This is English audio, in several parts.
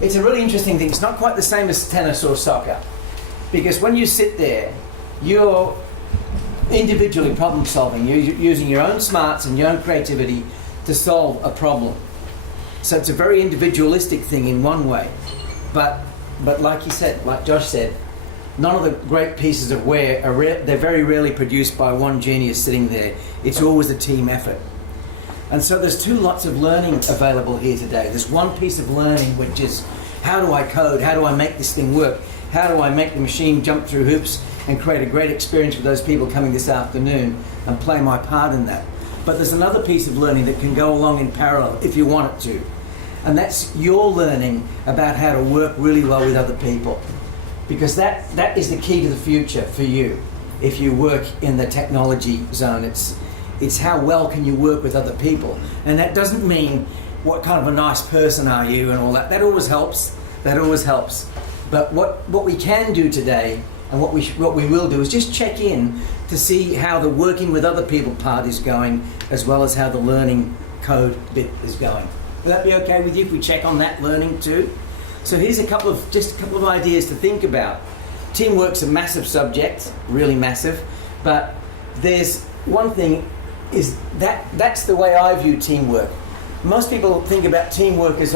it's a really interesting thing. It's not quite the same as tennis or soccer, because when you sit there, you're individually problem solving. You're using your own smarts and your own creativity to solve a problem. So it's a very individualistic thing in one way, but like you said, like Josh said, none of the great pieces of ware they're very rarely produced by one genius sitting there. It's always a team effort. And so there's two lots of learning available here today. There's one piece of learning which is, how do I code? How do I make this thing work? How do I make the machine jump through hoops and create a great experience for those people coming this afternoon and play my part in that? But there's another piece of learning that can go along in parallel if you want it to. And that's your learning about how to work really well with other people. Because that is the key to the future for you if you work in the technology zone. It's how well can you work with other people. And that doesn't mean what kind of a nice person are you and all that. That always helps. That always helps. But what we can do today and what we will do is just check in to see how the working with other people part is going, as well as how the learning code bit is going. Will that be okay with you if we check on that learning too? So here's a couple of ideas to think about. Teamwork's a massive subject, really massive, but there's one thing is that's the way I view teamwork. Most people think about teamwork as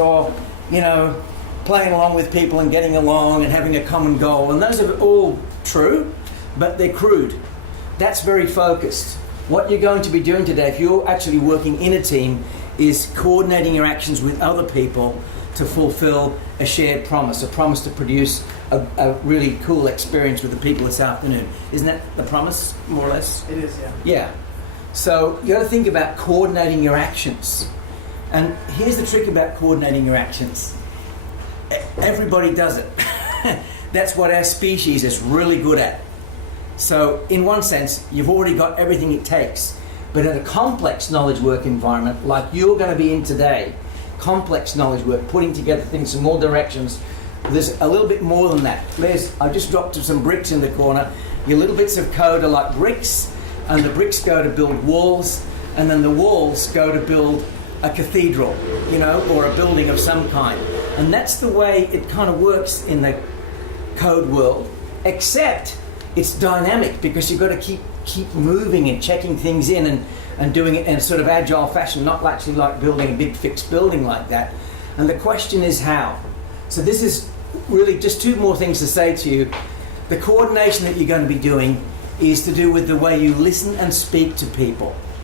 playing along with people and getting along and having a common goal, and those are all true, but they're crude. That's very focused. What you're going to be doing today, if you're actually working in a team, is coordinating your actions with other people to fulfill a shared promise, a promise to produce a really cool experience with the people this afternoon. Isn't that the promise, more or less? It is, yeah. Yeah. So you got to think about coordinating your actions. And here's the trick about coordinating your actions. Everybody does it. That's what our species is really good at. So in one sense, you've already got everything it takes. But in a complex knowledge work environment like you're going to be in today, complex knowledge work, putting together things in more directions, there's a little bit more than that. I just dropped some bricks in the corner. Your little bits of code are like bricks, and the bricks go to build walls, and then the walls go to build a cathedral, or a building of some kind. And that's the way it kind of works in the code world, except it's dynamic because you've got to keep moving and checking things in and doing it in a sort of agile fashion, not actually like building a big fixed building like that. And the question is how. So this is really just two more things to say to you. The coordination that you're going to be doing is to do with the way you listen and speak to people.